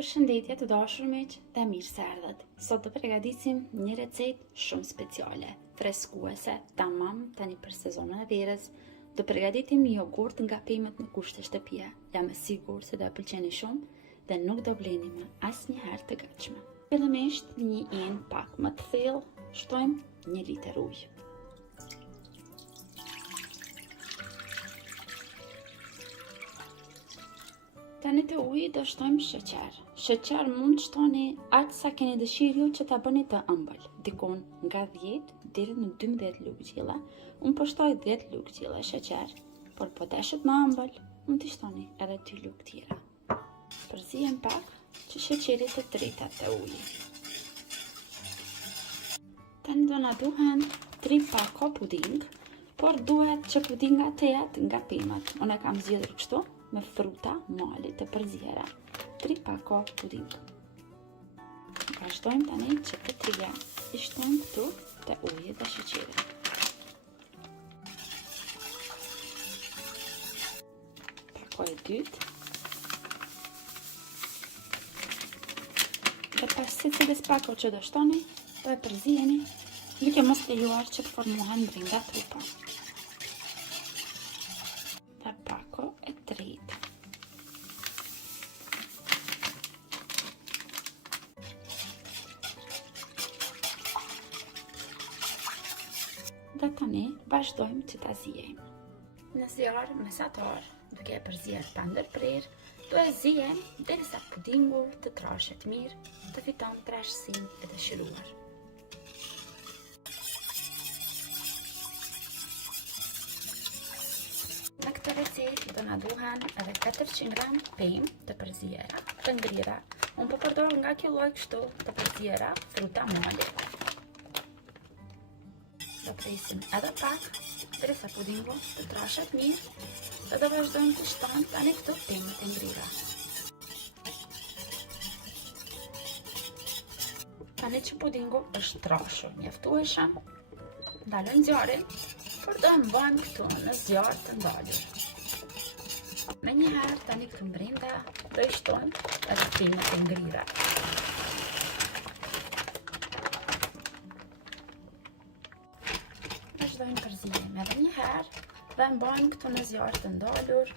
Përshëndetje të dashur miq dhe mirë se erdhët. Sot do përgatisim një recetë shumë speciale, freskuese, tamam tani për sezonën e verës. Do përgatitim jogurt nga pemet në kushte shtëpie. Jam e sigurt se do e pëlqeni shumë dhe nuk do bleni më asnjëherë të gatshme. Fillimisht në një enë pak më të thellë shtojmë 1 litër ujë. Tani të ujit do shtojmë sheqer. Sheqer mund të shtoni aq sa keni dëshirë ju që ta bëni të ëmbël, dikon nga 10 deri në 12 lugë gjille. Unë po shtoj 10 lugë gjille sheqer, por po deshet më ëmbël, mund të shtoni edhe 2 lugë tjera. Përzihem pak që sheqeri të tritet te uji. Tani do na duhen 3 pako puding, por duhet që pudinga të jetë nga pemat. Unë e kam zgjedhur kështu, me fruta mali të përziera, 3 pako puding. Vazhdojmë tani që të trija i shtojmë këtu te uji dhe sheqeri. Pako e dytë. Dhe pas secilës pako që do shtoni, do e përziheni, duke mos lejuar që të formohen brenda trupa. Dhe pako e tretë. Dhe tani vazhdojmë që ta zijejmë. Në zjarr mesatar, duke e përzier pa ndërprer, do e zijem derisa pudingu të trashet mirë, të fiton trashësinë e dëshiruar. Në këtë recetë do na duhen edhe 400 gram pemë të përziera, të ngrira. Unë po përdor nga kjo lloj kështu të përziera, fruta mali. Do presim edhe pak, derisa pudingu të trashet mirë, dhe do vazhdojmë të shtojmë tani këto pemët e ngrira. Tani që pudingu është trashur mjaftueshëm, ndalojmë zjarrin, por do e mbajmë këtu në zjarr të ndalur. Menjëherë tani këtu brenda do i shtojmë edhe pemet e ngrira. Vazhdojmë përzijemi edhe një herë dhe mbajmë këtu në zjarr të ndalur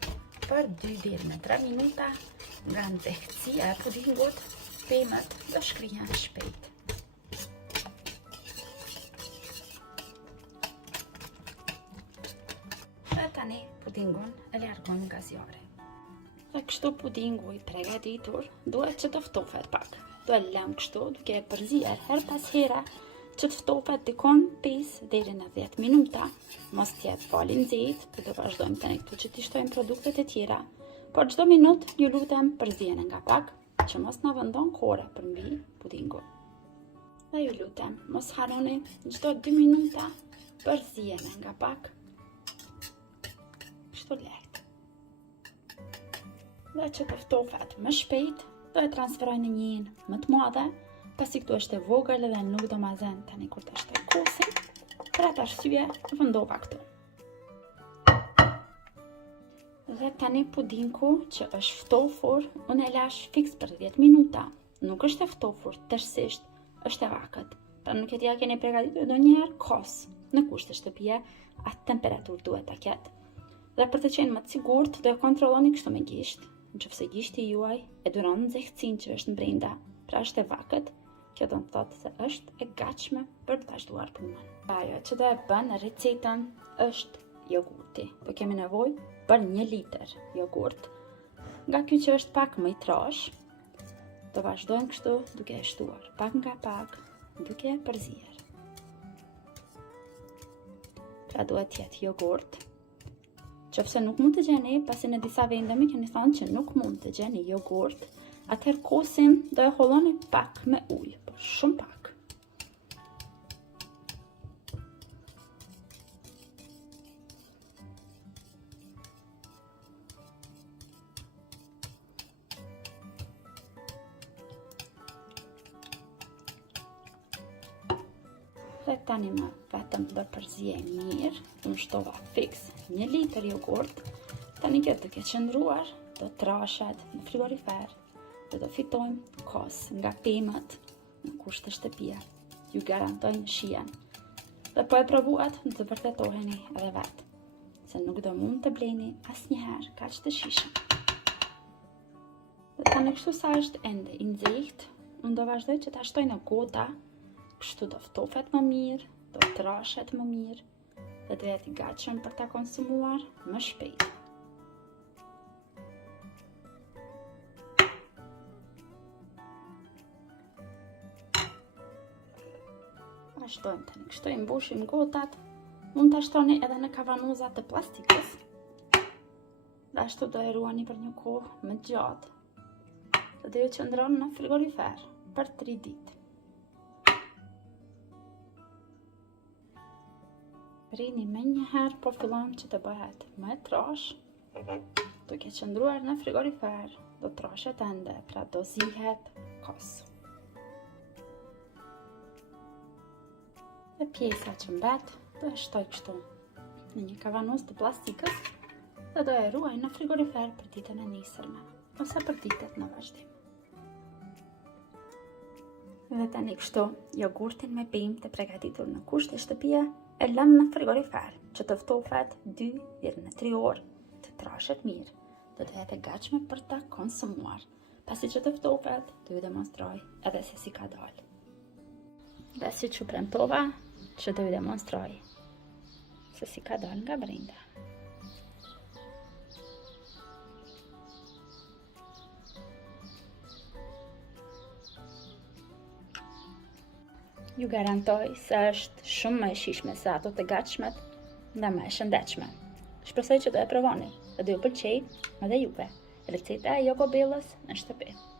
për 2 deri në 3 minuta. Nga nxehtësia e pudingut, pemet do shkrihen shpejt. Dhe tani pudingun e largojmë nga zjarri. Dhe kështu pudingu i përgatitur duhet që të ftofet pak. Do e lëm kështu duke e përzier her pas here që të ftofet dikon 5 deri në 10 minuta. Mos t'jetë fali nxehtë, dhe do vazhdojmë tani këtu që t'i shtojmë produktet e tjera, por çdo minutë ju lutem përziheni nga pak që mos na vëndon kore përmbi pudingu. Dhe ju lutem mos harroni çdo 2 minuta përziheni nga pak. Kështu lehtë. Dhe që të ftofet më shpejt, do e transferoj në një enë më të madhe, pasi këtu është e vogël dhe nuk do ma zen tani kur të shtoj kosin, për atë arsye vendova këtu. Dhe tani pudinku që është ftofur, unë e lash fiks për 10 minuta. Nuk është e ftofur tërësisht, është e vakët. Pra nuk e t'ja keni përgatitur ndonjëherë kos në kushte shtëpie, atë temperaturë duhet ta ketë. Dhe për të qenë më të sigurt, do e kontrolloni kështu me gisht. Nëse gishti juaj e duron nxehtësinë që është në brenda, pra është e vakët, kjo do të thotë se është e gatshme për të vazhduar punën. Ajo që do e bën recetën është jogurti. Po kemi nevojë për 1 litër jogurt. Nga ky që është pak më i trash, do vazhdojmë kështu duke e shtuar pak nga pak, duke e përzier. Pra duhet të jetë jogurt. Qofse nuk mund të gjeni, pasi në disa vende mi keni thënë që nuk mund të gjeni jogurt, atëherë kosin do e holloni pak me ujë, por shumë pak. Dhe tani më vetëm do përzijem mirë, unë shtova fiks 1 litër jogurt. Tani kjo të ke qëndruar, do trashet në frigorifer dhe do fitojmë kos nga pemët në kushte shtëpia. Ju garantojnë shihen. Dhe po e provuat, në të vërtetoheni edhe vetë, se nuk do mund të bleni asnjëherë kaq të shishëm. Dhe tani kështu sa është ende i nxehtë, unë do vazhdoj që ta shtoj në gota, kështu do ftofet më mirë, do trashet më mirë, dhe do jetë i gatshëm për ta konsumuar më shpejt. Shtojmë tani, kështu i mbushim gotat, mund të shtoni edhe në kavanozat të plastikës, dhe ashtu do e ruani për një kohë më gjatë, dhe do ju qëndron në frigorifer për 3 ditë. Rini me njëherë, po fillon që të bëhet më trash, duke qëndruar në frigorifer, do trashet ende, pra do zihet kos. Dhe pjesa që mbet, do e shtoj kështu në një kavanoz të plastikës dhe do e ruaj në frigorifer për ditën e nesërme, ose për ditët në vazhdim. Dhe tani kështu, jogurtin me pemë të përgatitur në kushte shtëpie e lëm në frigorifer që të ftofet 2 deri në 3 orë, të trashet mirë, dhe të jetë e gatshme për ta konsumuar. Pasi që të ftofet, do ju demonstroj edhe se si ka dalë. Dhe si që premtova, që do ju demonstroj se si ka dalë nga brenda. Ju garantoj se është shumë më e shijshme se ato të gatshmet dhe më e shëndetshme. Shpresoj që do e provoni dhe do ju pëlqej edhe juve. Receta e Joko Bellës në shtëpi.